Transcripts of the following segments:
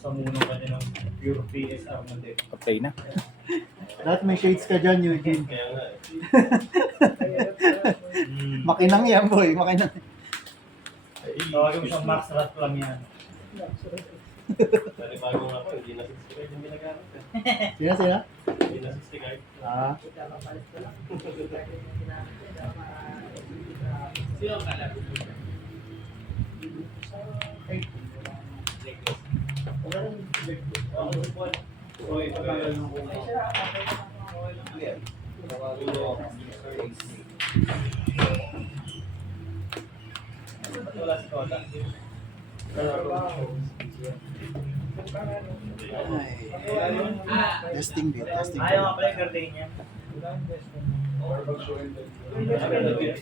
sa munong kanya ng pure PSR na deck. Patay na. Dapat may shades ka dyan, Eugene. Kaya nga eh. Makinang yan, boy. Makinang. Tawagin mo siyang Max Rat lang yan. Nanibago nga po, hindi na 60 card yung ginagamit. Sina? Hindi na 60 card. Ah. Sino ang kalat? Testing din. Testing. Ayaw nga pala yung gardenia.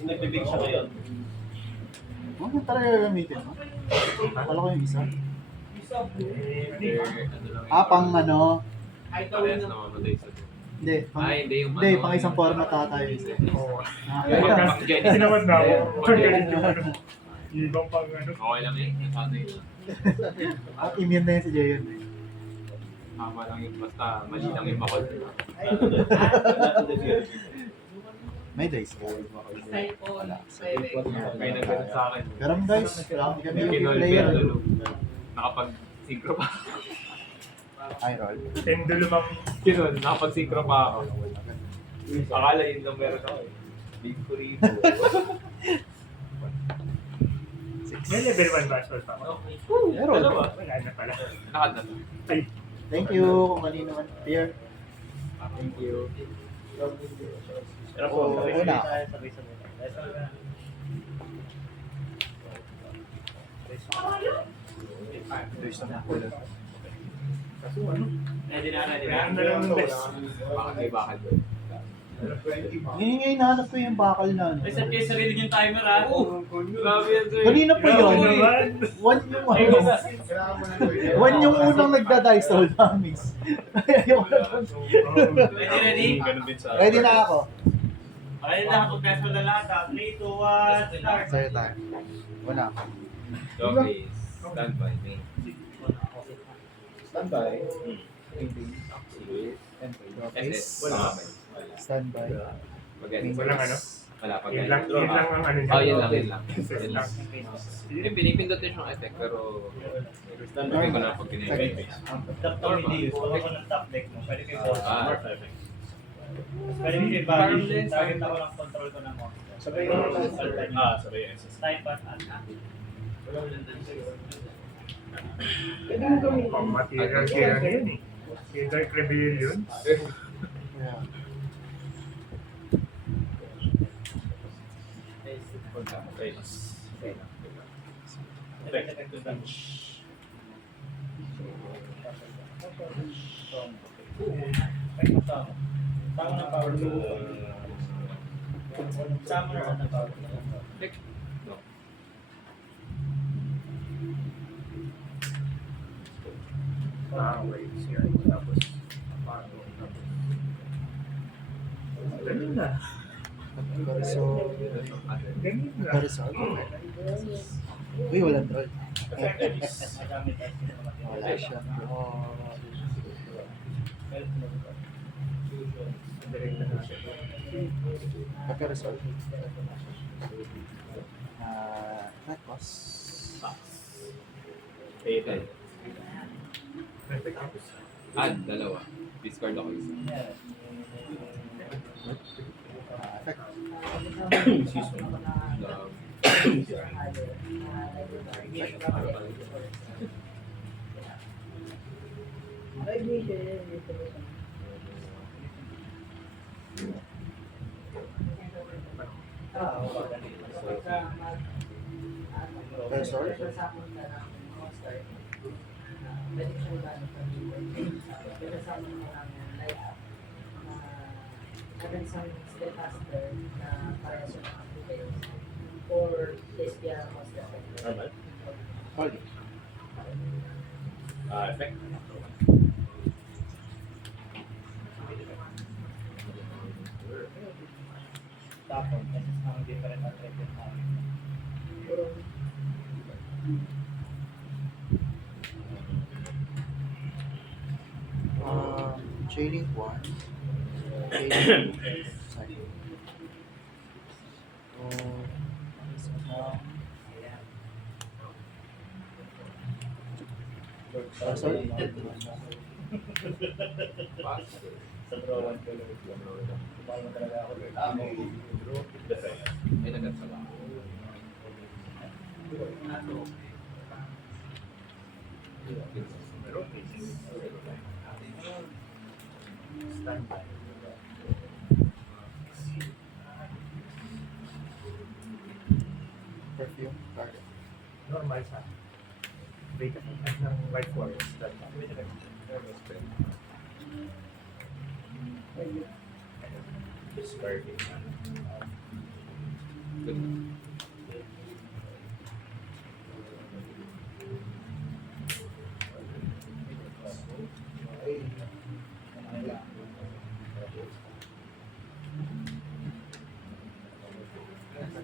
Nagbibig siya ngayon. Ano talaga gagamitin mo? Akala ko yung isa. Pang ano? Parehas na mamatay sa doon. Hindi. Hindi yung Hindi, pang isang format ata yun. Pang Jenny. Ginawan na ako. Pag ganit yung ano. Ibang pang ano. Okay lang yun. Nasanay lang. At immune na yun si Jayon. Tama lang yun. Basta mali lang yung makol. May dice ka. May nagganap sa akin. Pero guys, kami Yung yung kinol player. pero nakapag-synchro pa. Ay, roll. Pendulum ang Kinol, nakapag-synchro pa ako. Akala yun lang meron ako eh. Big Kuribo. may level 1 baseball pa ako. Pero, Dalawa. Wala na pala. Nakata. Ay, thank you kung kanino man player. Thank you. Pero po, Una. sabay-sabay. There's na kulot. kaso ano? Ready na. Kailangan na lang ng best. Baka may bakal doon. Ngayon hinahanap ko yung bakal na ano. Reset kayo sarili niyong timer ha. Grabe yan sir. Kanina pa Grabe yun. naman. One yung ano. One yung unang nagda-dice roll namin. Ayoko na doon. Ready? Ganun din sa Ready na ako. Okay na, pag-test mo na lahat ha. 3, 2, 1, start. Sa'yo tayo. Wala. Okay, stand by me. Standby. Wala ka ba? Standby. Mag-edit. Walang ano? Wala pag Yun lang ang ano niya. Oh, yun lang. Set Yun lang. lang. Yung pinipindot din siyang effect pero hindi ko na pag pinipindot. Top to midi, gusto ko ng top deck mo. Pwede kayo boss. Ah. Pwede kayo body. Target ako ng control ko na mo. Sabay yung sabay yung SS. Type at at. Pang material kaya na yun eh. Kaya Dark Rebellion. Yeah. Okay. Effect to damage. Effect mo sama. Sama ng power to. Sama naman ng power to. No. Wait. Siya. Tapos. Ganun na. Carisol. Ganun na. Carisol. Uy, walang troll. Magamit tayo. Wala siya. Oh. Carisol. Tapos. Fatal. Add, dalawa. Discard ako isa. Effect. Carisol. Normal. Hold. Effect. Tapos, ang different na treatment namin. Chain link 1. Chain link 2. Sorry. So, sorry. Sa draw 1 ko lang. Kumain mo talaga ako. May nagkasala. Pero okay. Standby. Perfume. Target. Normal sa Vega ng White Forest. Discarding.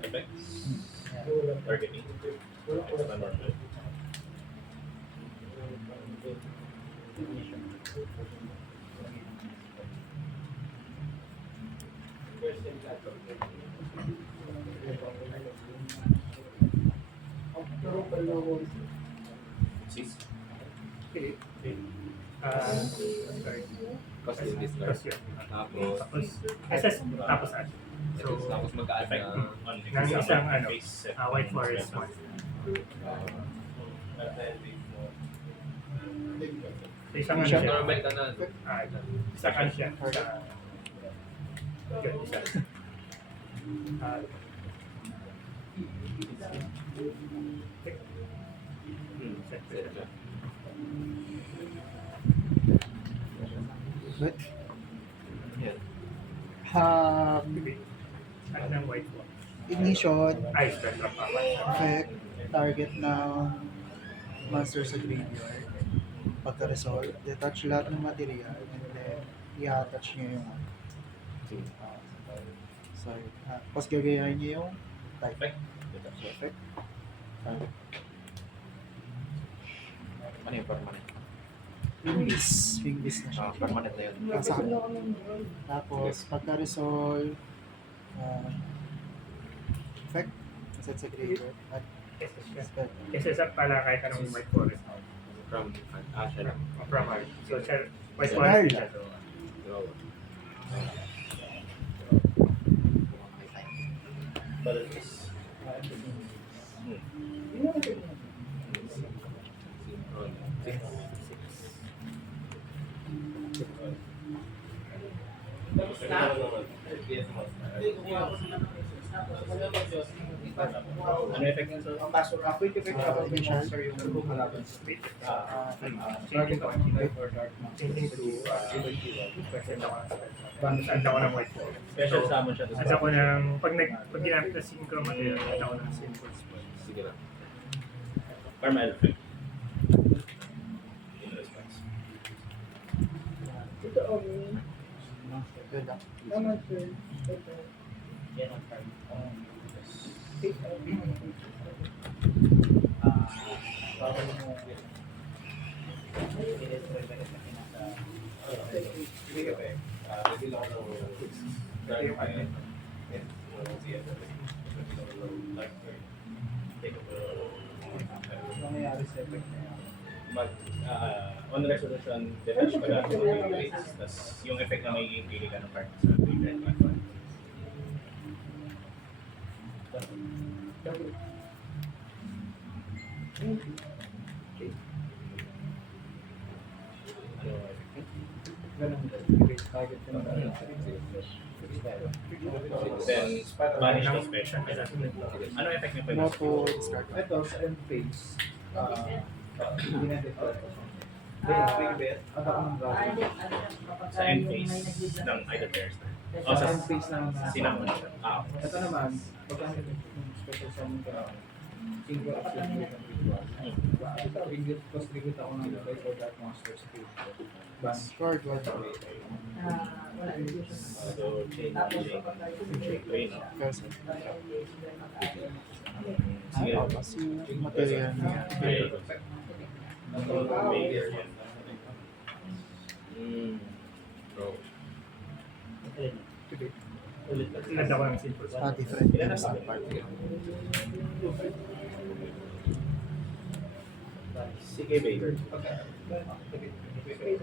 Effects. Targeting. Standard. Six. Sorry. Cost yung discard. Tapos yun. Tapos, SS, tapos add. So, tapos mag-a-add Effect na on ng isang ano, face set. White Forest one. So, isang ano siya. normal ka na. Ito. Isang ano siya. Yun, isa. Set ko Set siya. ka. Good. Yan. Okay. Add ng White Forest. Ignition. Ay, spell drop pa. Effect. Target ng monster sa graveyard. Pagka-resolve, detach lahat ng material and then i-attach niyo yung sorry. Tapos gagayahin niyo yung type. Effect. Effect. Target. Ano yung permanent? Wing beast na siya. Permanent na yun. Nasa tapos pagka-resolve, effect. Set sa graveyard. At spell. Kasi sa pala kahit anong White Forest. From siya lang. From Art. So, siya, White Sa Forest Art. siya. So, Draw. Balance. Ano effect niya sa Quick effect of sir yung wait. target of light or dark Changing to present ako ng spell. Add ako ng White Forest. Special summon siya. Add ako ng, pag ginamit na synchro material, add ako ng simple spell. Sige lang. Karma effect. Good lang. Yan ang card. Parang mo nangyayari sa effect na yan? On resolution, detach ka lang yung weights, tas yung effect na magiging pili ka ng part sa graveyard platform. Target ka na. Then, banish the special. Ano effect niya No pag to discard. Ito sa end phase, dinedeclare ko. At ako ng value. sa end phase ng either pairs na? O Sa sa end phase na sinamon siya? Okay. Ito naman, pagka yung special summon ka, single action ritual. Tapos tribute ako ng Light or Dark Monster sa field. Discard. So, chain. Train, no? Kasi. Sige. Tapos yung material niya. Okay. Major yan. 1, Draw. Tinad ako ng simple. Different games ang part. Sige, Baker.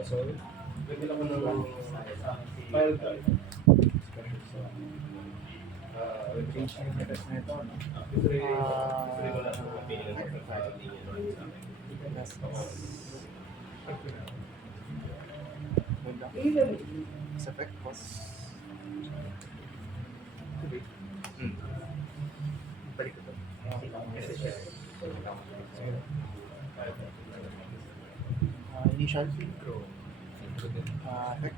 So, pwede lang mo ng file type. Change na yung methods na ito, no? Sa effect cost. Balik ko to. Kasi siya. Initial fee. Effect.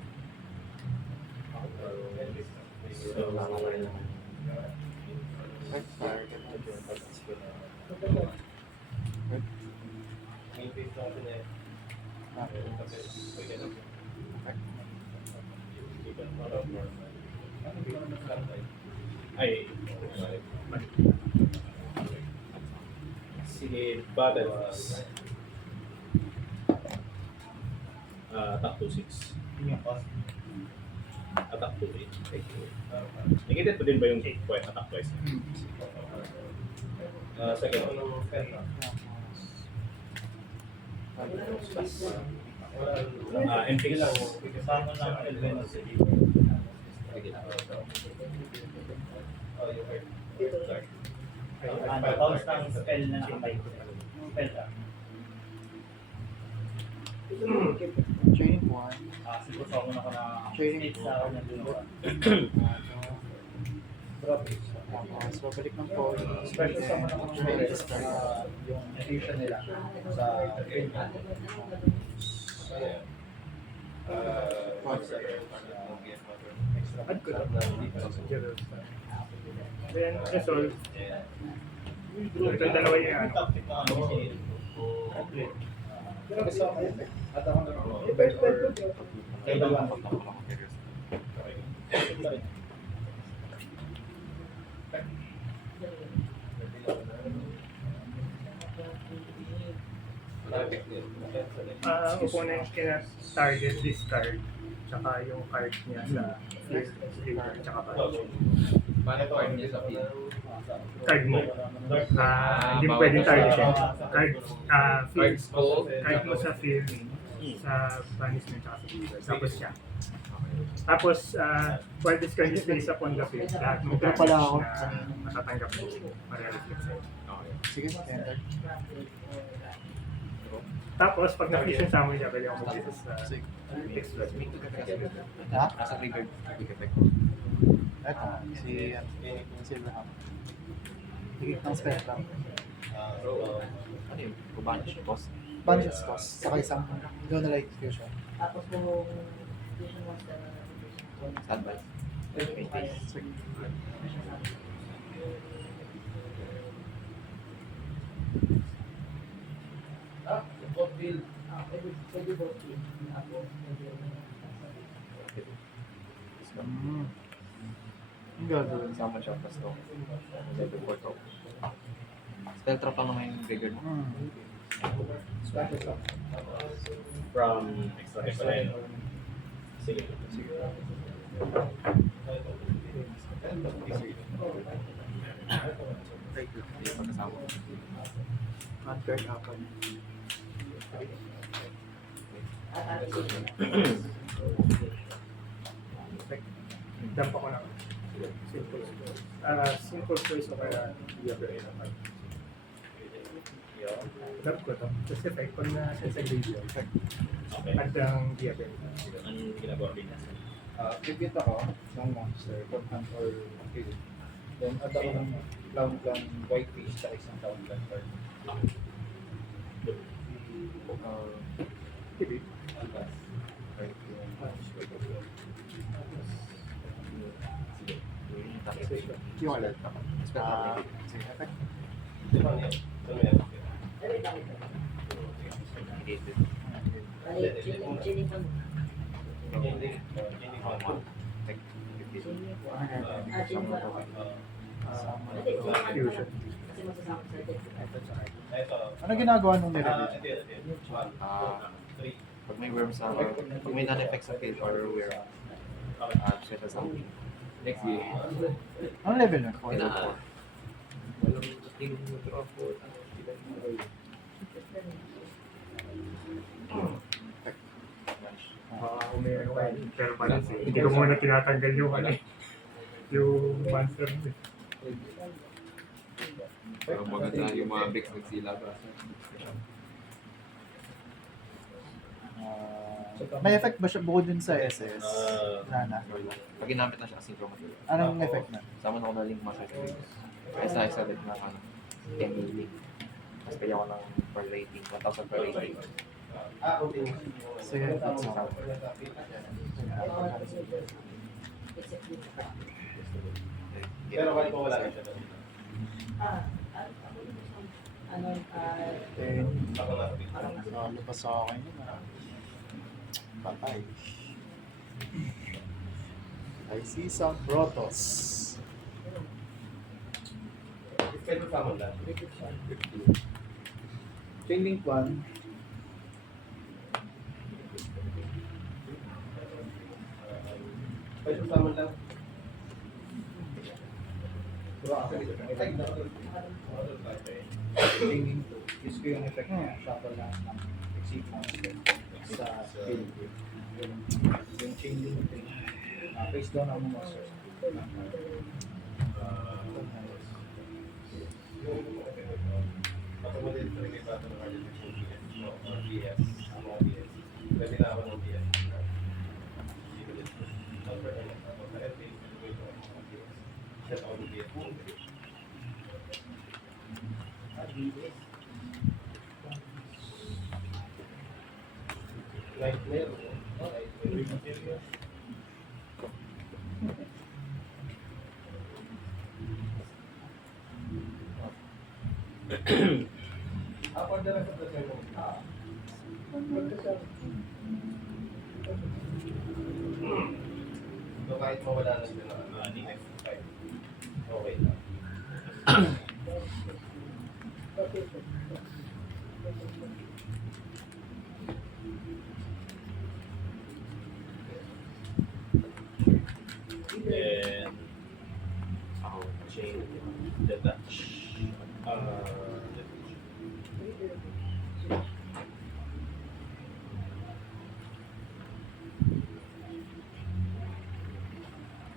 Effect target. Ay, sige, battles. Attack 2-6. Attack 2-8. Negated po din ba yung attack twice? Second. And fix. Bounce ng spell na nakabay ko. Spell lang. Training 1. Siguro sa ako na Training split sa ako na ginawa. Tapos, babalik ng call. Special sa mga Training discard. yung edition nila sa Add ko lang. Then, resolve. Ito dalawa yung ano. gusto ko at ako na divide or table 1. Opponent can target this card tsaka yung card niya sa field, liver, tsaka punch. Paano card niya sa field? Card mo. Hindi mo pwedeng targetin. Card, field. Cards ko. Card mo sa field, sa punishment tsaka sa liver. Tapos siya. Tapos, while this card is placed upon the field, lahat ng Ito pala ako. na matatanggap mo, marereflect sa'yo. Sige, enter. Tapos, pag na-fish yung summon niya, pwede ako mag-use sa Sige. next round. Ha? Nasa triggered. Effect. Eto, si Silverham. Higit ng spectrum. Ano yun? Kubanish cost? Banishes cost. Saka isang Donalite fusion. Tapos kung fusion monster na Standby. Sige. pwede both team. Ako, Ang gagawin. Summon siya plus to. Level 4 to. Spell trap lang naman yung trigger mo. From extra line. Sige. Hindi pagkasama. Unfair happen. Dump ako na. Simple choice o kaya dump ko to. Tapos effect, pag na-sense ang radio, Okay. add ang diaper. Anong ginagawa rin natin? Tribute ako ng monster, content or field. Then add ako ng clown white face sa isang clown card. Tibit. Yung alert ako. Sige, effect. Jenny Pond. Fusion. Kasi masasama sa deck. Ano ginagawa nung nire-release? Pag may worm sa, pag may non-effect sa field or worm, special something. Next game. Anong level na? Kailangan. Walang tingin mo drop po. Baka kung meron ka permanent eh. Hindi ko muna tinatanggal yung ano eh. Yung monster mo eh. Pero maganda yung mga Bex nagsila ba? May effect ba siya bukod dun sa SS? Nana. Pag ginamit na siya kasi chromatograph. Anong effect na? Sama na ko na link master sa videos. Kaya sa isa rin na ano, 10 link. Tapos kaya ko ng per rating, 1,000 per rating. So yun, that's all. Pero kahit po wala na siya doon. Okay. Lupas sa akin yun. Patay. I see some protos. Schedule pa mo lang. Chain link 1. Schedule pa mo lang. Chain link 2. Use ko yung effect niya. Shuffle lang ng exceed monster sa field. Yung chain link 3. Face down ang monster. Ako mo din talaga yung battle card yung BS. Ang mga BS. Pwede na ako ng BS. Set ako ng BS. Nightmare. Nightmare. Ako na lang sa presyo. So kahit mawala na sila ng next 5. Okay lang. Then, chain the Dutch.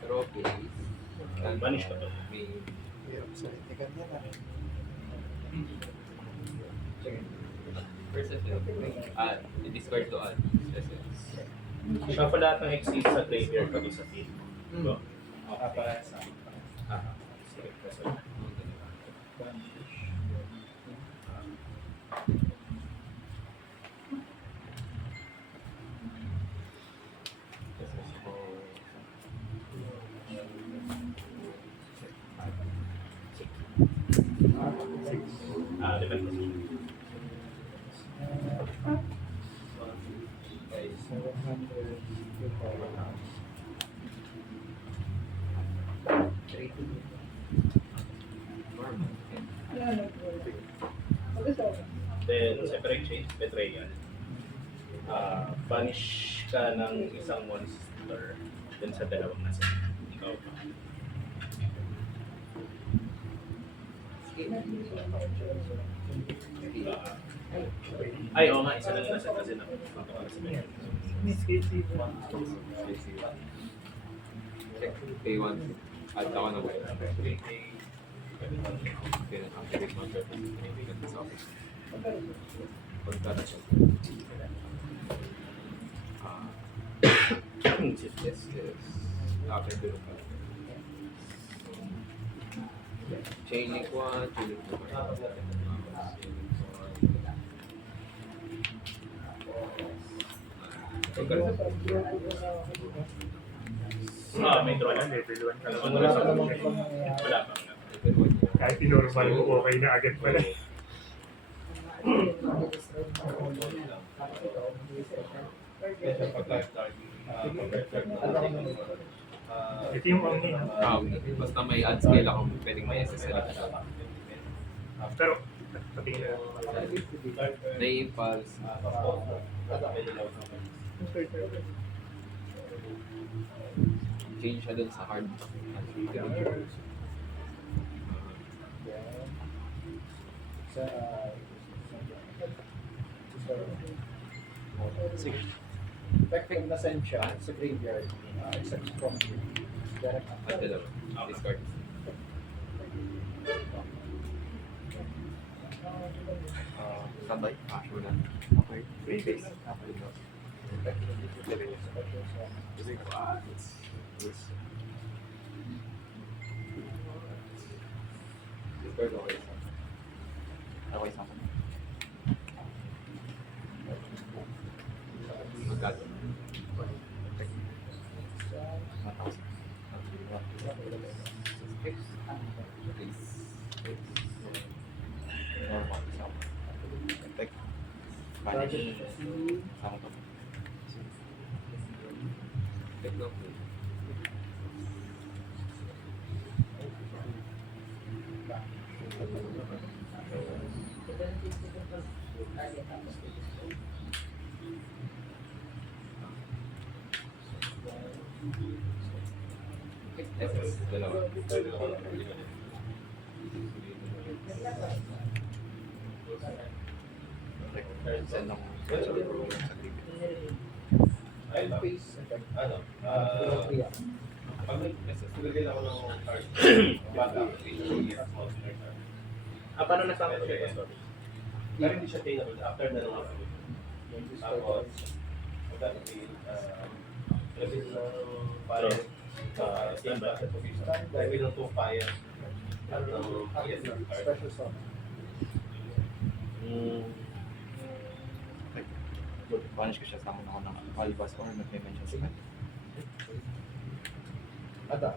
Pero okay. Banish ka to. May Hirap sa litigan yan ah. first add. I-discard to add. Shuffle lahat ng exceeds sa graveyard pati sa field. Go. Para sa Sige, kasi. Depende. Then, separate change, betrayal. Banish ka ng isang monster dun sa dalawang nasa. Ikaw pa. Ay, oo nga, isa lang nasa kasi na. Check. Pay 1. Add ako na wala. Okay na. Activate mo. Ganda sa office. Punta na siya. Yes. After tulog ka. Chain link 1, chain link 2. May draw Wala, lang. level 1 ka lang. Wala pa naman itong nangyayari. Wala pa. Kahit inormal mo, okay na agad pala. Ito yung Omni. Basta may add scale ako, pwedeng may SSL siya. Pero, patingin na. May impulse. Change siya dun sa hard. Sa Sige. Pag na-send siya sa graveyard, isang from direct At the discard. Sabay. Sure na. Okay. 3 days. Okay. Discard okay. Okay sa akin. Magkano? face effect. Ano? Pag nilagay ako ng card, baka paano nasama ito siya? Pero hindi siya tailable after na lang. Tapos, magkakapin, ilagay ng parang standby sa position. Ilagay ng 2 fire. Special song. Punish ko siya sa ako ng Alibas or nag-mention sa kanya. Ada.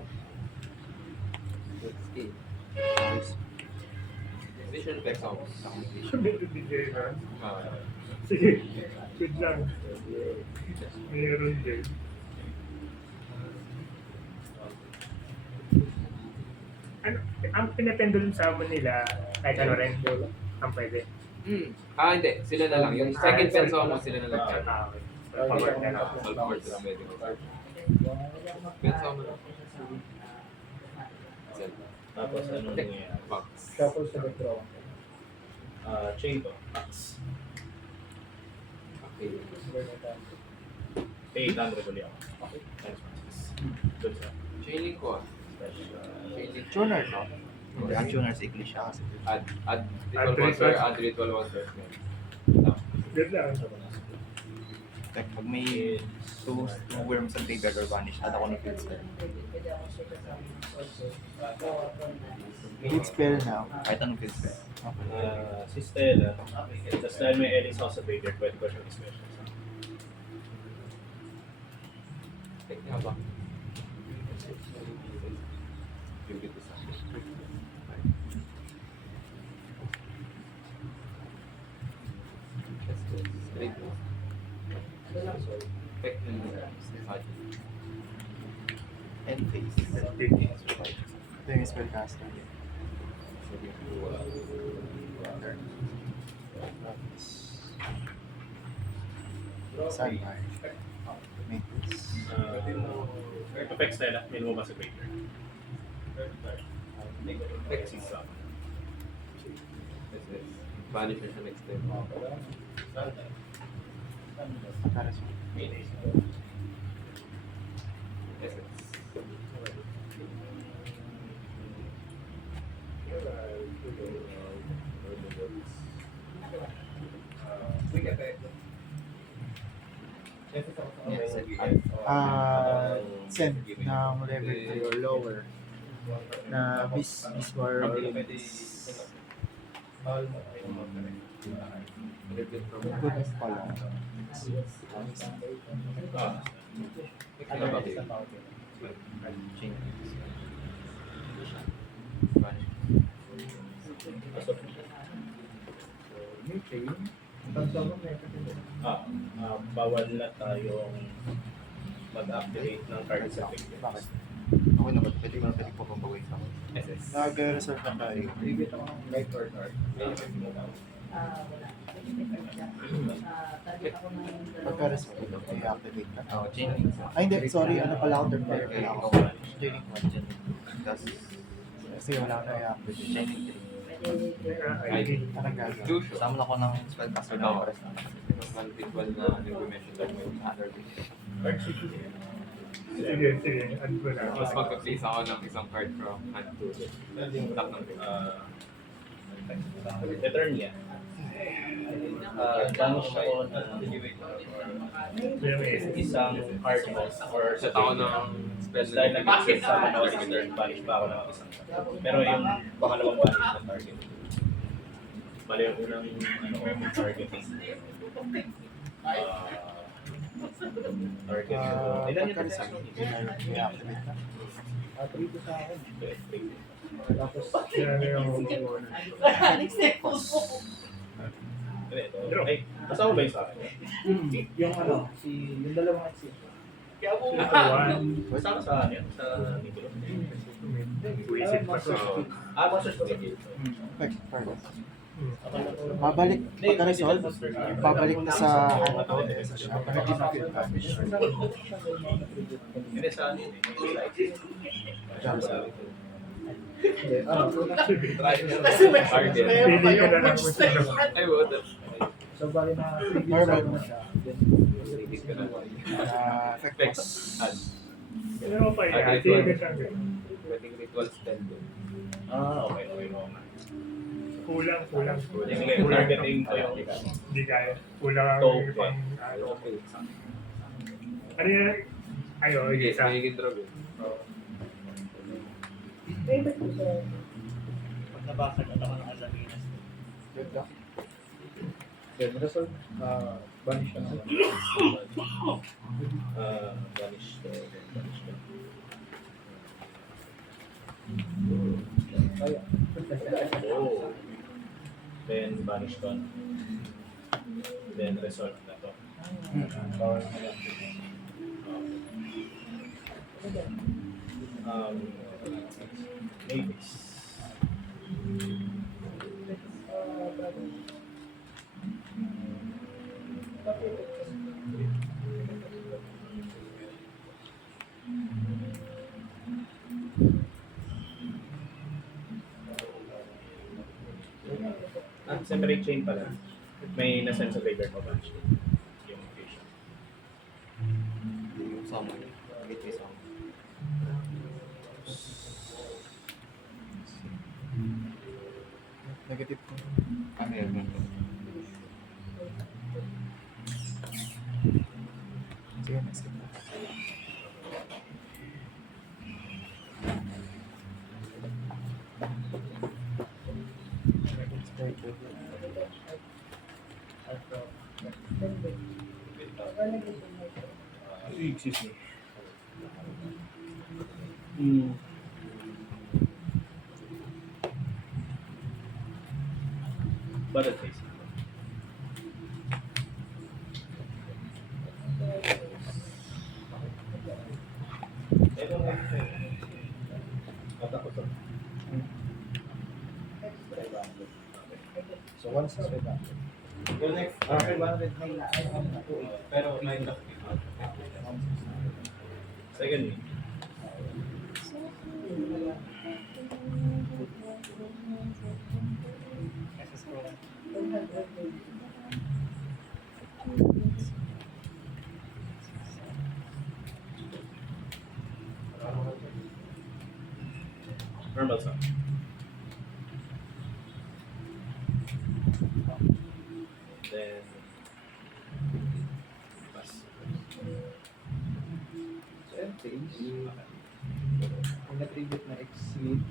Visual effects ako sa communication. Bigay na. Sige, good lang. Mayroon din. Ano, ang pinapendulum sa amon nila, kahit ano rin, ang pwede. Hindi. Sila na lang. Yung second sense ako mo, sila na lang. Okay. Power na lang. Solve sila medical. Bensa mo lang. Tapos ano nangyayari? Box. Shuffle sa withdraw. Chain to, max. Okay. Pay 800 ulit ako. Thanks, Francis. Good sir. Chaining ko ah. Chaining. Tuner, no? Hindi, ang tuner sa English siya kasi. Add ritual monster, add ritual monster. Good lang. Like, pag may two worms sa graveyard or vanish, add ako ng field spell. Field spell now, kahit anong field spell. Okay. Si Stella, tapos dahil may Ellis House sa Vader, pwede ko siyang special. Take nga ba? Yung dito sa straight mo. Pick yung side. End phase. Ito yung spellcaster. Sandbar. Matrix. Effect Stella, may lumabas sa Vader. Effect is up. Vanish na siya next time. Para sa Essence. send ng level 3 or lower na Bismar or good pala. Change. New chain. Tanso mo may Bawal na tayong mag-activate ng card sa Vader. Bakit? Okay na ba? Pwede po kong bagay sa akin. SS. Nag-reserve na tayo. Bigyan ako ng light or dark. Wala. Target ako ng Pagka-resolve, i-activate ka. Oh, chain link. Ay, hindi. Sorry. Ano pala ako? Third player pala ako. Training 1. Chain link. Tapos, Kasi wala na i-activate. chain link 3. ID. Anong gagawin? Usual. Sama ko ng spellcaster na oras na. One ritual na nag-mention lang yung other things. Sige, sige. Ano ko na. Tapos magpa-place ako ng isang card from hand to tap ng Return niya. Banish ako ng isang card mo or set ako ng spell dahil na nag-exit sa mga return, banish pa ako ng isang card. Pero yung pangalawang banish na target. Bali yung unang target is target. Ilan yung Pagka-resolve, i-activate ka. 3 to sa akin. Tapos, Kaya na yung Ay, kasama ba yung sa akin? yung ano, yung dalawang exit. one. Kasama sa akin, sa Nicolas. Buisit pa to. Monsters ko rin. Perfect. Babalik, pagka-resolve, babalik na sa ano to, sa shop. Para di ma-feedback. Hindi sa akin. Hindi, Target. Pili ka na lang kung sino. Ay, what the? so bali na previous na siya. Then, Effect Ano mo pa yan? Pili ka siya. Pwedeng ritual spell doon. Okay. Kulang. Sige, targeting ko yung Hindi kaya. Kulang ang Okay. pang ano. Okay. Ano yan? Ayo, Sige, isa. magiging draw yun. pag nabasag at ako ng Alaminas. Then, resolve, banish ka na. Banish to. Kaya. Oh. Then banish to. Then resort na to. Bawal na kaya. Mavis. Separate chain pala. May na-sense sa paper pa ba? Yung location. Yung summon. Gateway summon. negative ko. Ano yun? Sige, next game. Excuse me. Battle face. So, once is with that. Yung next, After 100 may pero may second week. Normal sound. Then pass. So, kung na-tribute na exceed,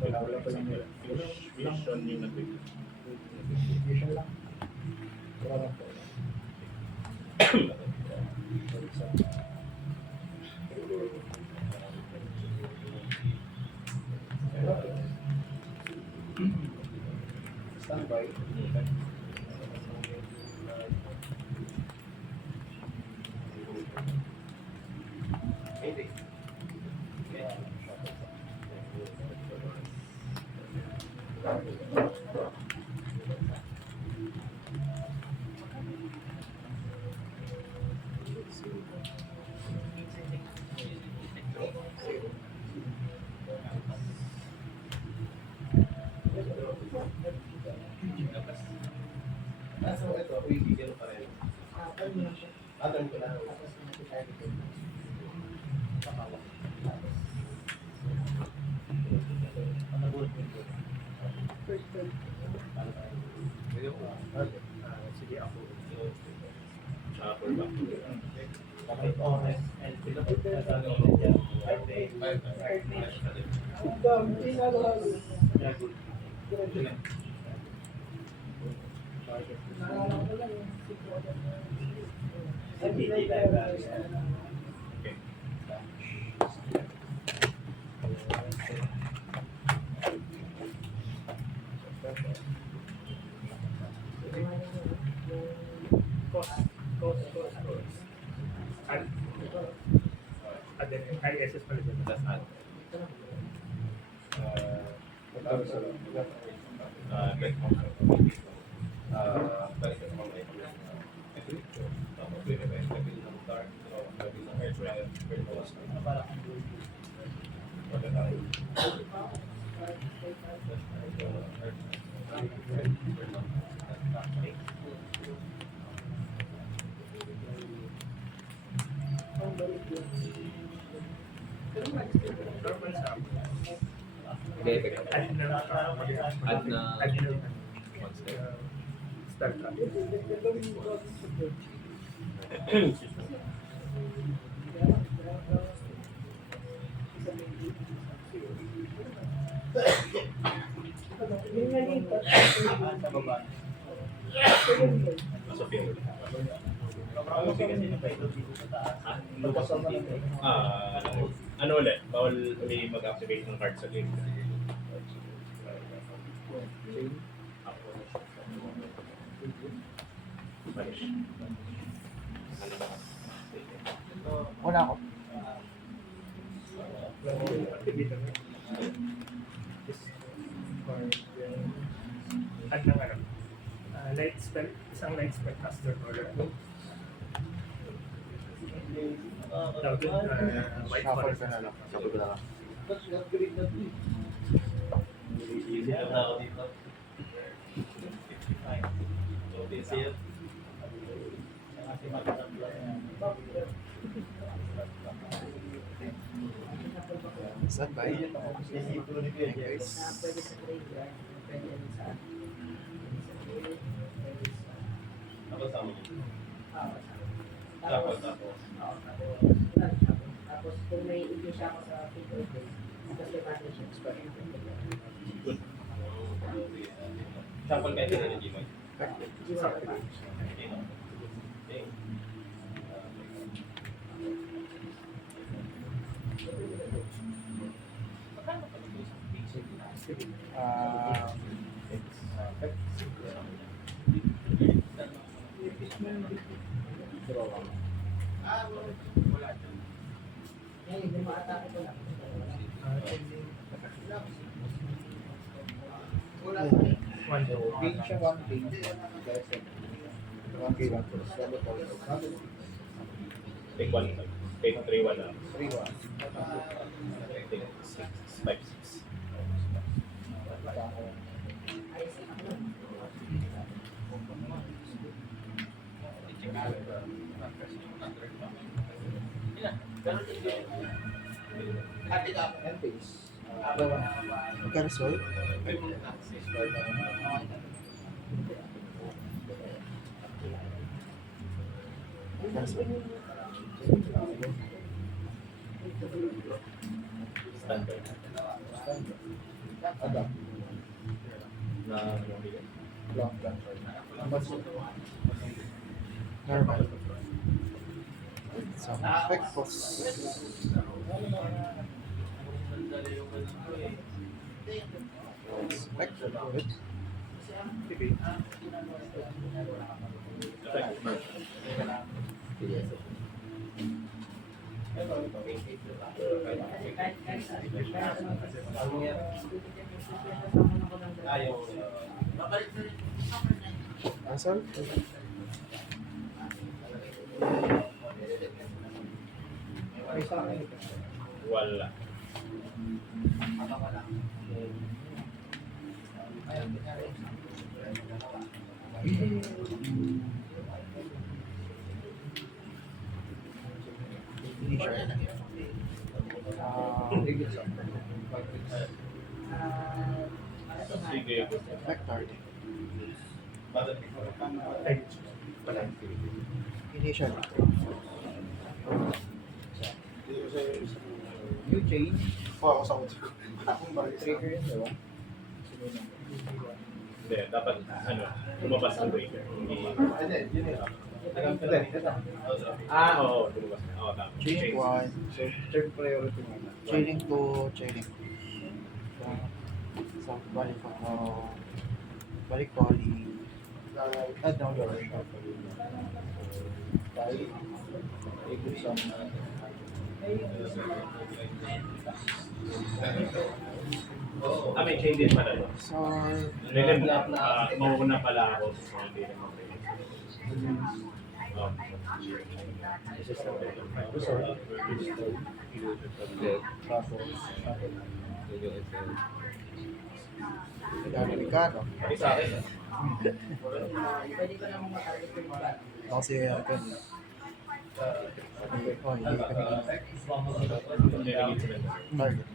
wala pa lang nila. Vision yung nag-big. Vision lang. Wala lang po. Standby. So ito, hindi zero pa rin. Ano na siya? Turn ko lang. Tapos nag-target. Sige ako. For back. Cost. Then ISS pala dyan. That's add. Balik mo. Balik ka sa mamaya. Tapos, pwede ng dark. Pwede ng hair dryer. Pwede ng wash. Pwede tayo. Normal sa ako. Hindi, effect. Add na Add na Add na one step. start up. Sa field. Ano ulit? Bawal may mag-activate ng card sa game. Manish. Wala ako. Activate na. Add ng ano. Light spell, isang light spell caster order. Tawag yun, white Shuffle color. ka na lang. Sabi ko na lang. Easy lang na ako dito. So, this year. Standby. Thank you Na guys. pwede sa graveyard, pwede rin sa Ako sa mo. tapos, Tapos. tapos kung may i-dish ako sa figure, tapos may partnership. Shuffle kayo din energy mo. Jiwa ka pa. Ngayon, yung mga atake ko lang. One to Gain siya 1 game. Guys, 1 game lang. Take one. Take 3-1 na. 3-1. Take 5-6. And face. Magka-resolve. Magka-resolve. Standby. Adam. Na Long gun. Normal. So, effect pos. Effect good. ayaw. Asal? May sa akin. Wala. Initial. Sige. Effect target. Initial. New chain. Ako sa utso. Trigger yun, di ba? Hindi, dapat lumabas ang breaker. Hindi. Oo, lumabas na. Oo, tama. Chain 1. So, third priority muna. Chaining 2. Chaining. So, balik ako. Balik poly. Add down your shot. Tayo. Ikot sa May chain din pala. No? So, Hindi, mauna pala ako. So, hindi naman pwede. tapos. gagawin ka, no? Pati sa akin. Pwede ko namang matarget yung mga Kasi, ano, oh, hindi ka Nilagay sila. target.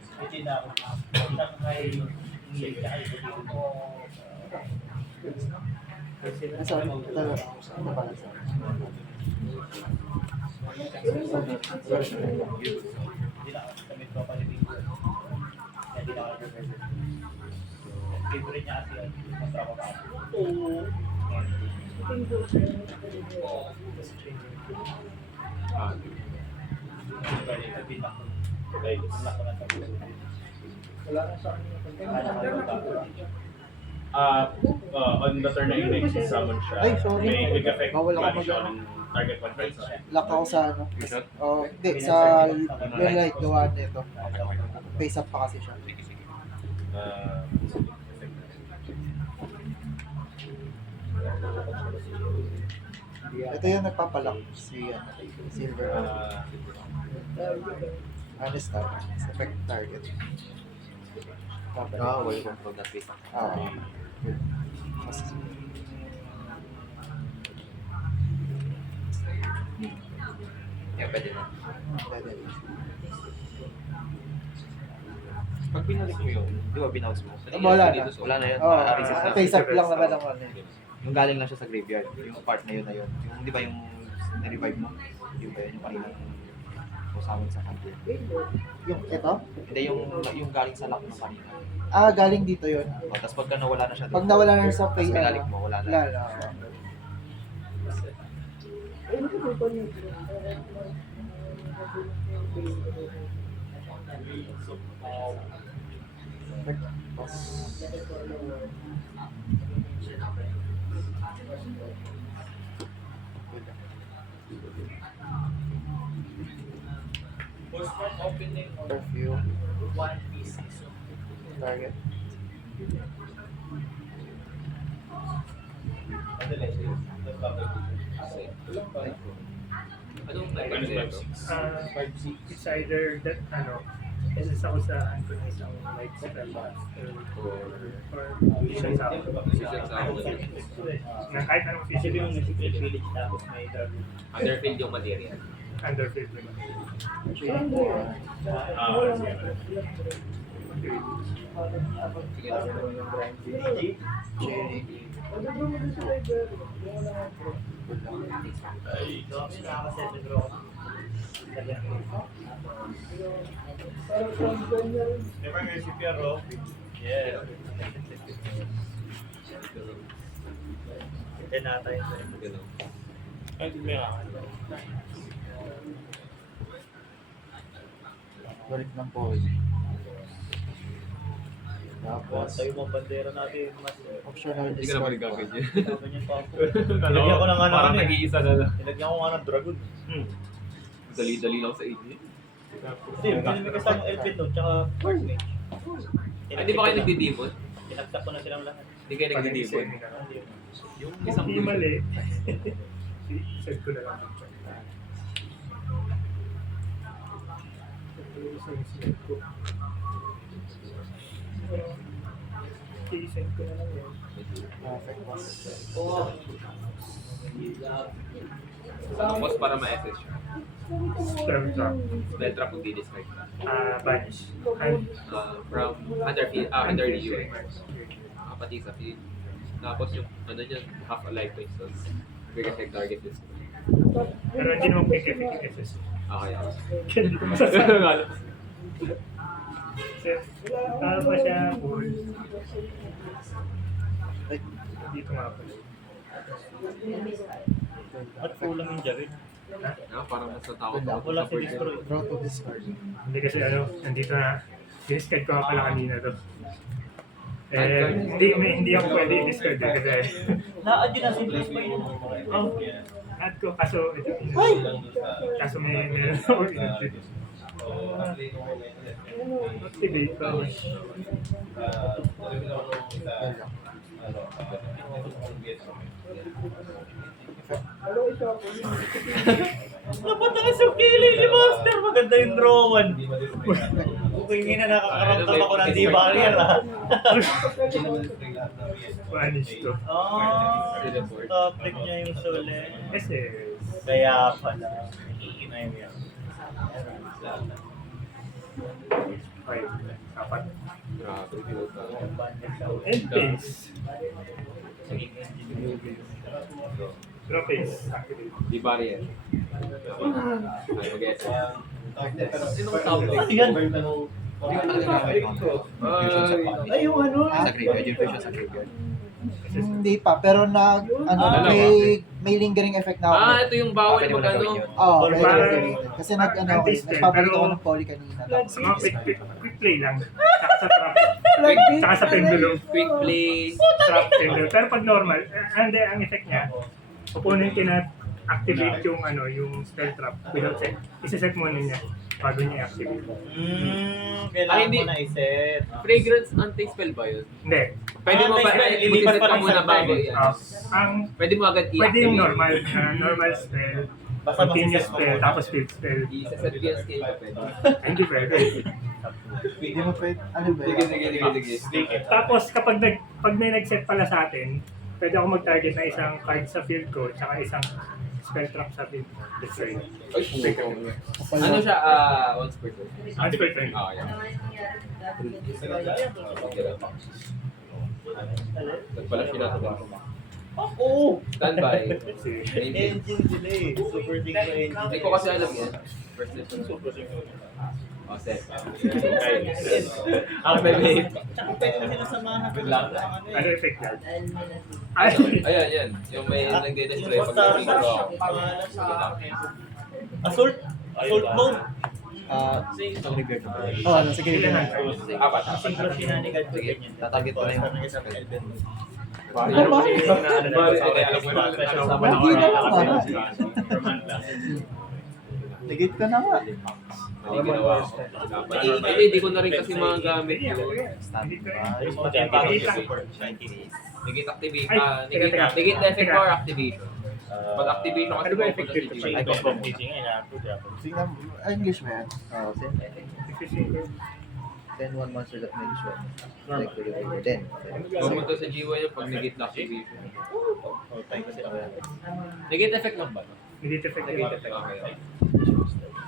Nasa, ito pala sa Wala na sa akin. On the turn na yun, summon siya. Ay, sorry. May quick effect. Bawal ako Bali siya mag- on target one price. lock ako sa ano. Shot? Oh, hindi, sa red light gawa nito. Face up pa kasi siya. Ito yung nagpapalock si Silver. Honest target. Effect target. Wala control that way. Mas, Yeah, pwede na. pwede. Pag binalik mo yun, di ba binounce mo? Wala na. Wala na yun. Oh, Resist na. face up lang naman ang ano. Yung galing lang siya sa graveyard. Yung part na yun na yun. Yung di ba yung na-revive mo? Yung ba yun? Yung kanina kasama sa kanila. Yung ito? Hindi yung galing sa lock ng kanina. Galing dito yun. Tapos pagka nawala na siya Pag nawala na sa tapos face, binalik mo, wala na. wala na. Perfume. Target. Anong it's either that isa ako sa uncognize ang light spell or vision sa ako. Na kahit anong physical village tapos may underfield yung material. underfield naman. Chain 4. Sige lang. Chain. Never nga si Piero. Yeah. Ito na tayo. Ay, hindi may Balik ng pause. Tapos, Tayo mga bandera natin. Mas optional Hindi ka naman discard. nagkakit yun. naman yung papo. Nilagyan ko na nga Parang naman eh. nag-iisa na lang. Nilagyan ko nga ng dragon. Dali-dali lang sa AG. Hindi, may kasama Elpit nun, tsaka Force Mage. Hindi ba kayo nagdi-demon? Tinagtak ko na silang lahat. Hindi kayo nagdi-demon? Yung isang Hindi mali. Send ko na lang. Ito yung isang snake ko. i-send ko na lang yun. Perfect boss. Tapos para ma-SS siya. Spell trap. Spell trap kung di-discard ka. Banish. And From under the UI. Pati sa field. Tapos yung ano niya, half a life point. So, biggest like target is. pero hindi naman pwede SS. Okay. Kaya hindi ko masasabi. Kasi, ano pa siya, full. Ay, Dito nga pala. At kulang yung Jared. Parang mas natakot Wala. ako Wala sa si Destroy. draw to discard. Hindi kasi ano, nandito na. Discard ko nga pala kanina to. Hindi ako pwede i-discard eh, kasi Na-add yun na simplest pa yun. add ko, kaso ito. Kaso may ako in-activate. Activate ba? Napata ka sa kilay ni Master. Maganda yung drawan. Okay nga na nakakaramdam ako ng di-barrier Vanish to. Top deck niya yung Sole. Kasi, Kaya pala. Iinay mo yan. 5, 4. Grabe, build ka. And base. Draw base. Activate. Di barrier. Ay, mag-SS. Sinong top deck? Yan. Ay, yung ano? Sa graveyard, yung vision sa graveyard. Hindi pa, pero may lingering effect na ako. Ito yung bawal mag-ano. Oo, Or may parang lingering. Kasi nag-ano ako, anti-spell, nagpapalit pero- ako ng poly kanina. Tapos, Mga quick play lang. Saka sa trap. Saka sa pendulum. Quick play. Trap pendulum. Pero pag normal, ang effect niya, opponent cannot activate yung yung spell trap without set. Isa-set muna niya bago niya i-activate. Kailangan hindi. mo na iset. Fragrance anti-spell ba yun? Hindi. Pwede mo ba, Anti-spell, mag-set ilipat pa ka rin muna sa bago time. yan. Ang Pwede mo agad i-activate. pwede yung normal spell, Basta continuous mag-iset spell, mo. tapos field spell. I-set ko yung skill ko pwede. Hindi pwede. hindi mo pwede, ano ba? Sige. Tapos pag may nag-set pala sa atin, pwede ako mag-target na isang card sa field ko, tsaka isang spell trap sa field. Destroy. Ano siya, once per turn? Once per turn. Yan. Nagpala siya natin. Oo! Standby. Sige. Engine delay. Super sync na engine. Hindi ko kasi alam yan. First lesson. Set. May mate. Tsaka pwede mo sila samahan. Ano effect yan? Ayan, yan. Yung may nagde-destroy pag may zero ako. Assault! Assault mode! Sa graveyard. Oo, nasa graveyard. Apat. Synchro sinanigad ko ganyan. Tatarget ko na yung Parang isang Elven mode. Ano ba? Okay, alam mo na. Lagi na lang ba? Negate ka na nga. Hindi ginawa ko. Hindi ko na rin kasi mga gamit. Ayos mo dyan. Parang yung support. Negate activate. Ay, teka. Negate effect or activation. Pag activation kasi Ano ba mapupunta effect si dito? Jimmy. Chain of teaching ay na-approve yan. Tingnan mo, English ba yan? Oh, then one monster that makes one. Like the river. Then. Pupunta sa G1 yung pag negate na activation. Oh, tayo kasi ako yan. Negate effect lang ba? Negate effect. Negate effect. Okay.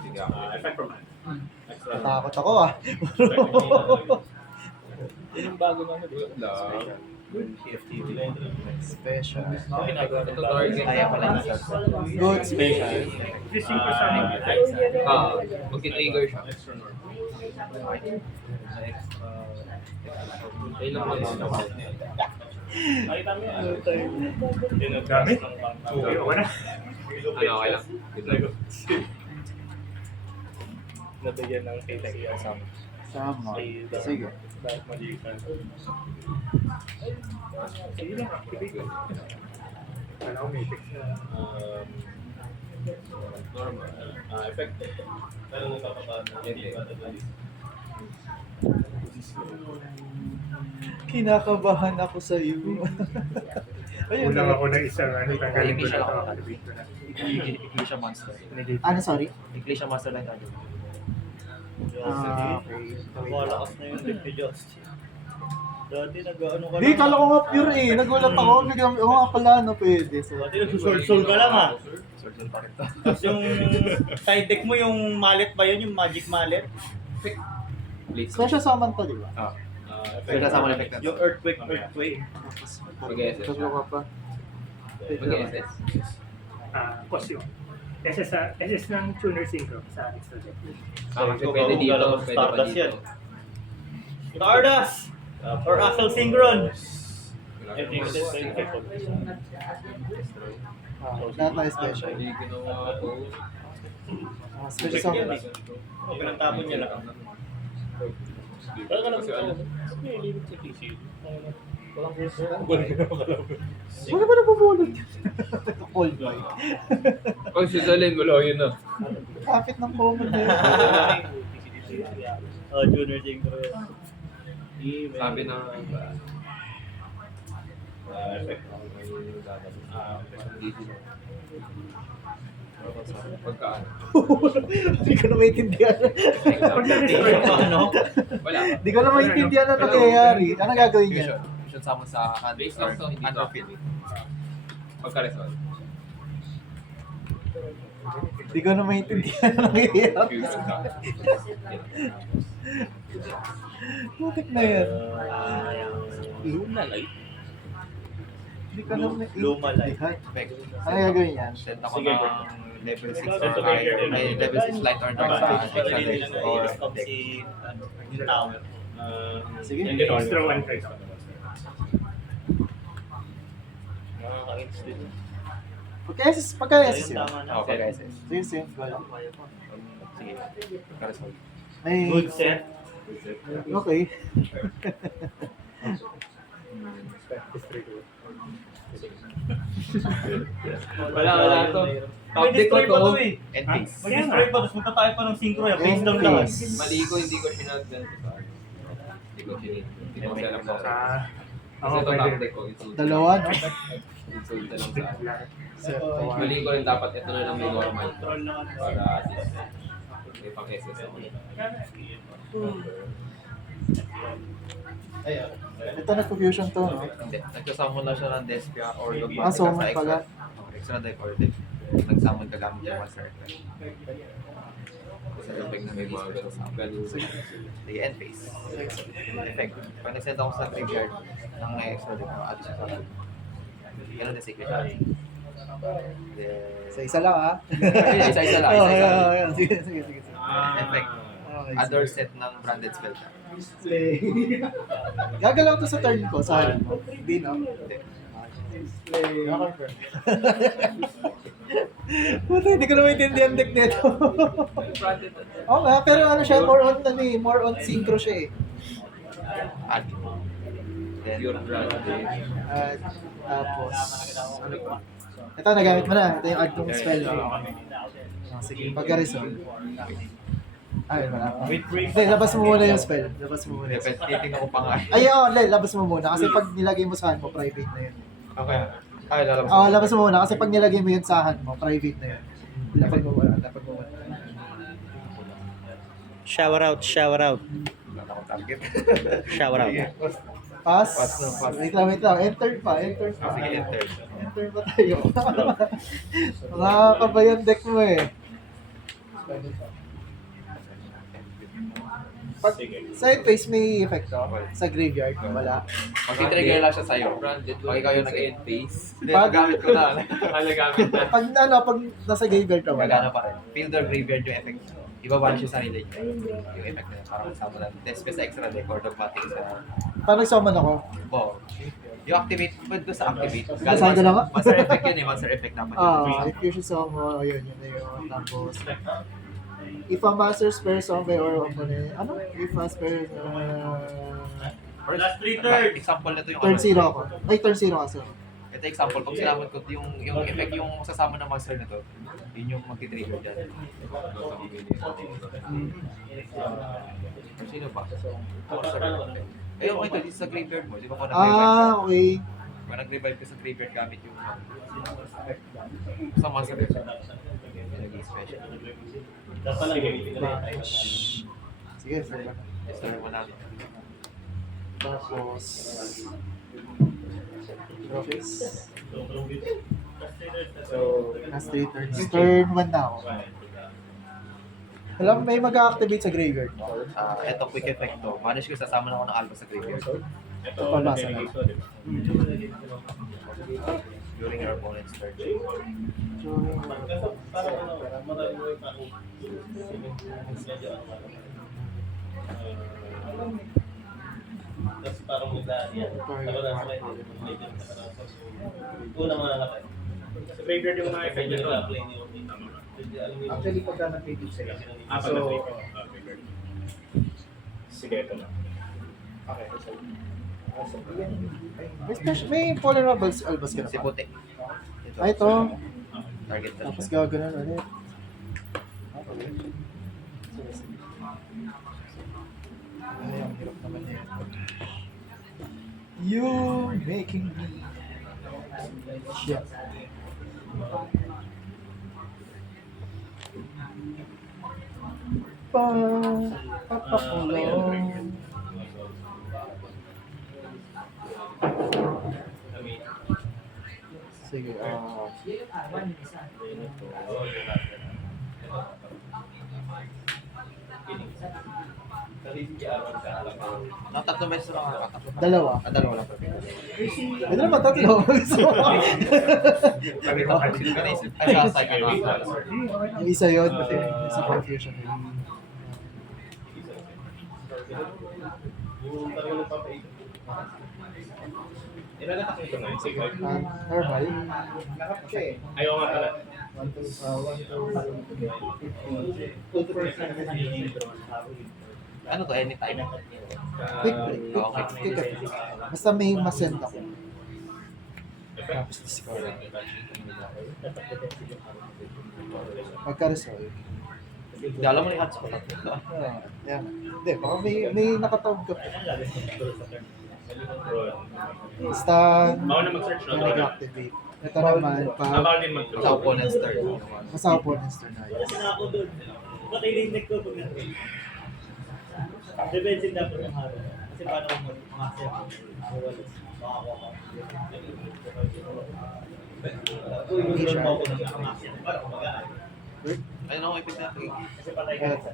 Sige ako. Effect from Natakot ako ah. Yun yung bago naman. Special. Ito target. Kaya pala niya sa Good special. Fishing ko sa amin. Magti-trigger siya. Ayun lang pala. Dami? Okay, okay na. Ano, okay lang. Good luck. Nabigyan ng kay Sama. Sige. Sige lang, activate ko. Kala ko may effect na. Normal. Effect. Pero Kinakabahan ako sa iyo. Ayun. Kulang ako ng isang tanggalin ko na ito. Iglesia Activate ko na. Iglesia monster. Negate. Ano, sorry? Iglesia monster lang tayo. Okay. Malakas na yung deck ni Josh. Dati nag-ano ka Di, kala ko nga pure eh. Nagulat ako. Biglang, oo nga pala, no, pwede. So, Dati nagsusol ka lang ah. Surgeon pa rin to. Tapos yung side deck mo, yung mallet ba yun? Yung magic mallet? Please. special summon to, di ba? Pero kasama ng effect na to. Yung earthquake. Mag-SS. Tatlo ka pa. Mag-SS. Costume. SS ng tuner synchro sa extra deck. Kasi pwede dito, pwede pa Stardust yan. dito. Stardust! Or Axel Synchron. I think that's the effect of it. Lahat na special. Hindi ginawa ko. Special summon. O, pinagtapon niya lang. Parang ka lang sa ano. May limit sa PC. Walang puso. Wala ba nabubulot? Cold bite. Pag sisalin, wala yun na. Kapit ng common na yun. Oh, Junior Synchro. Sabi na, Effect. pagkaan. Hindi ko na maintindihan. Pag na-destroy mo, Ano? Wala. Hindi ko na maintindihan na nangyayari. Ano gagawin niya? Fusion summon sa hand Base or lang to, hindi hand to. or field. Pagka-resolve. Hindi ko na maintindihan na nangyayari. Putik na yan. Luna light. Hindi ko na Luma light. Effect. Ano gagawin yan? Send ako Sige, ng bro. level 6 Send or to higher. Graveyard. Ay, level 6 light or dark sa extra deck or Stop deck. si yung tower. Sige. extra one card. Nakaka-instant. Pagka-SS yun. Tama na. Oh, pag-SS. Sige, sige. Wala. Sige. Pagka-resolve. May... Good set. Okay. Wala to. Top May deck ko destroy pa to to. eh. End phase. May destroy pa, tapos magta tayo pa ng synchro yan. Face down lahat. Mali ko, hindi ko sinagdan ko sa Hindi ko sinit. Hindi ko alam na. Kasi Ako ito pwede. top deck ko. Insult. Dalawa, no? Insult na lang sa akin. Set. Mali ko rin dapat ito na lang may normal. Control lang. Para at least may pang SS ako. Ayan. Ito na-confusion to, no? Hindi. Nagsasamon lang siya ng Despia or Dogmatic Ah, summon sa pala. extra deck or deck. Nagsamon ka gamit yung master effect. Kasi effect na may mga ganun. Sige, end phase. Effect. Pag nag-send ako sa graveyard ng extra deck, add siya sa akin. Ganun din secret. Then, Sa isa lang, ha? Isa-isa lang. Oh, Isa-isa lang. yeah. Sige, sige, sige. Effect. Okay, Other sige. set ng branded spell card. Play. Gagalaw to sa turn ko, sa harap mo. Hindi, no? Play. Puta, hindi ko na maintindihan deck nito. Oo nga, pero ano siya, more on synchro siya eh. Add. Then, Pure branded. At tapos, ano pa? Ito, nagamit mo na. Ito yung add kong spell. Sige, pagka-resolve. Ay, wala pa. Hindi, labas mo muna yung spell. Labas mo muna. titingnan ko pa nga. Ay, oo, labas mo muna. Kasi pag nilagay mo sa hand mo, private na yun. Okay. Ay, lalabas. Oo, labas mo muna. Kasi pag nilagay mo yun sa hand mo, private na yun. Lapag mo muna. Shower out, shower out. Wala akong target. Shower out. Pass. Pass na, pass. Wait lang. Enter pa. Sige, enter. Enter pa tayo. Nakakaba yung deck mo eh. Pag side face may effect to? Sa graveyard, wala. Mag-trigger lang siya sa'yo. Branded. Pag ikaw yung nag-end nag-end phase. Hindi, gamit ko na. Nagamit na. Pag nasa graveyard ka, Magana wala. pa rin. Field or graveyard yung effect. Ibaba siya sa nila yung effect na yun. Parang kasama lang. Despes sa extra deck or dogmatic sa Paano nag-summon ako? ball. Yung activate, pwede sa activate. Basahin ko lang ako. Monster effect yun eh. Monster effect naman yun. If you should summon, yun na yun. Tapos, if a master spare zombie or opponent, ano? If a spare, Or Last 3 turns. Example na to yung turn 0 ako. Ay, turn 0 ka, sorry. Ito example, pag sinamon ko yung effect, yung sasama ng monster na to, yun yung magti-trigger dyan. Sino ba? Eh, okay to, dito sa graveyard mo, di ba kung nag-revive ka? Okay. Kung nag-revive ka sa graveyard gamit yung sa monster effect. Naging special. Dapat lang gamitin na lang. Sige, sorry. Yes, sir, wala. Tapos, Rofis. So, Last 3 turns. Turn 1 na ako. Alam, may mag-activate sa graveyard mo. Ito quick effect to. Manish ko sasama na ako ng Alba sa graveyard. Ito, Pabasa nag-renegade na. ko, di ba? During your opponent's turn. Kasi parang ano, marami mo yung parang medyo tapos parang magdaan yan. Saka lang sa legend sa karasa. So, una mga nakay. Sa graveyard yung mga effect nito. Play niyo. actually, pagka nag-repeat sila. Pag So, na-trip. Sige, ito na. okay. So, May Polarables Albas ka na Si pa. Puti. Ito. Target ka Tapos siya. gagawin ulit. Ay, ang hirap naman yan. You making me shit. Papakulong. Sige, Nang tatlong beses na nakakatakot. dalawa. Dalawa lang. Pwede naman tatlo. Ay, sasay ka na. Yung isa yun, sa confusion. Yung parang nagpapaikot. Ilalatak ito ngayon. Sige. Normal. nakap siya eh. Ayaw nga pala. 1 to 50. Ano to? Anytime? Quick break. Okay. Quick break. Basta may masend ako. Tapos discard. Pagka-resolve. Hindi, alam mo na yung hands ko. Yan. Hindi, baka may nakatawag ka. Basta Bawal na mag-search may na. nag-activate. Ito naman, Bawal din mag-search. Sa opponent's turn. sa opponent's turn na yun. Kasi na ako doon. Makinig ko pag natin. Defensive dapat ng haro. Kasi paano kung mag-master ako? Ayun ako, ipig natin. Kasi patay ka sa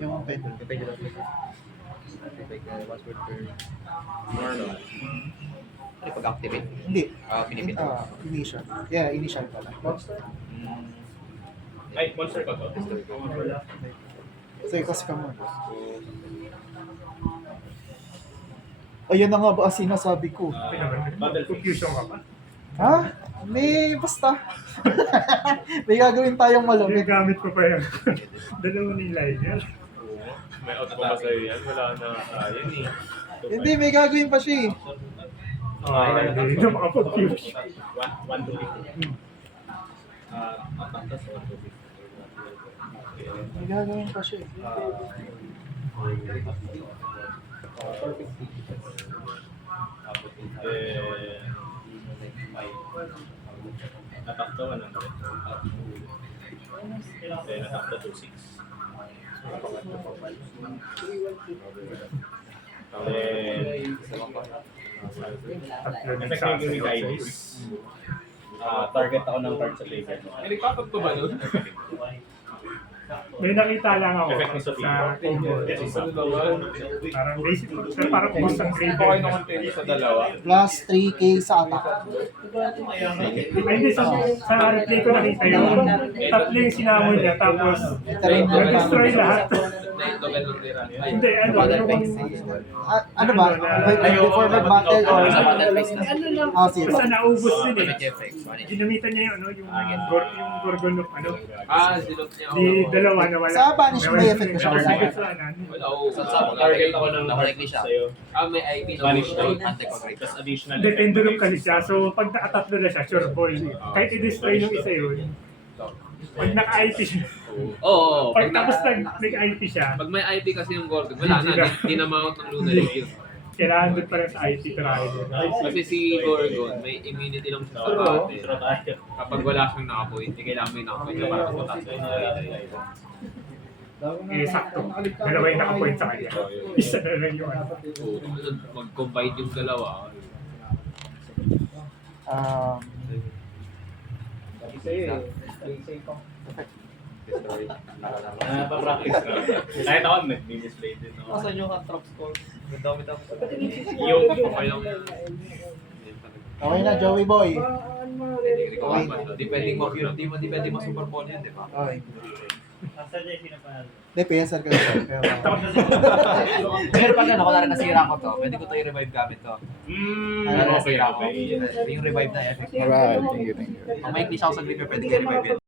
Yung pendulum. Ano yung pag-activate? Hindi. Pinipit. Initial. Yeah, initial pala. Ay, monster ko to. Sige, kasi ka muna. Ayun na nga ba ang sinasabi ko? Confusion ka pa. Ha? May basta. May gagawin tayong malamig. Gamit ko pa yan. Dalawa ni Elijah. May out pa sa'yo yan. Wala na sayang eh. Hindi, may gagawin pa siya eh. Hindi na makapag-fuse. 1 to 50. May gagawin pa siya eh. Natakto ka ng natakto to 6. Effect ng unique IDs. Target ako ng card sa label. Nagpapag pa ba nun? May nakita lang ako Effect ni Sophia. sa combo. Parang basic, pero parang boost ang grade. Okay naman tayo sa dalawa. Plus 3k sa attack. Ay, hindi, sa replay ko nakita yun. Tatlo yung sinamon niya, tapos Ito rin nag-destroy lahat. Hindi, ano, Battle yung... phase. ano ba? Before mag-battle or... Sa battle phase na. Ah, sige. Basta naubos din eh. Damage effects. Manage. Ginamitan niya yung, ano, yung Gorgon of, ano, Zilot niya. di dalawa na wala. Sa banish, may effect ba siya? Wala. Wala, oo. Target ako ng Nakalikely siya. sa'yo. May IP na Vanish na. Anti-correct. Plus additional Hindi, pendulum kasi siya. So, pag nakatatlo na siya, sure boy. Kahit i-destroy yung isa yun, pag naka-IP siya, Oo. pag tapos nag-IP siya, Pag may IP kasi yung Gorgon, wala na. Hindi na ma-out ng Luna Legion. kailangan doon pa rin sa IP try. Kasi si Gorgon, may immunity lang siya sa bate. Kapag wala siyang nakapoint, hindi kailangan may nakapoint na para mataas. eh sakto. Dalawa yung nakapoint sa kanya. Isa na lang yung ano. Oo, mag-combine yung dalawa. Sabi sa'yo eh, play safe ako. Destroy. Pa-practice na. Kahit ako, nag-display din. Asan yung trap score? Nagdamit ako. Yung Okay lang yan. Okay na, Joey boy. Depending mo, depending mo super phone yun, di ba? Okay. Asa dyan sino panalo? Hindi, PSR ka na. Pero pag ano, kunwari nasira ko to, pwede ko to i-revive gamit to. okay. Yung revive na effect. Alright, thank you. Kung may English ako sa gripper, pwede ko i-revive yan.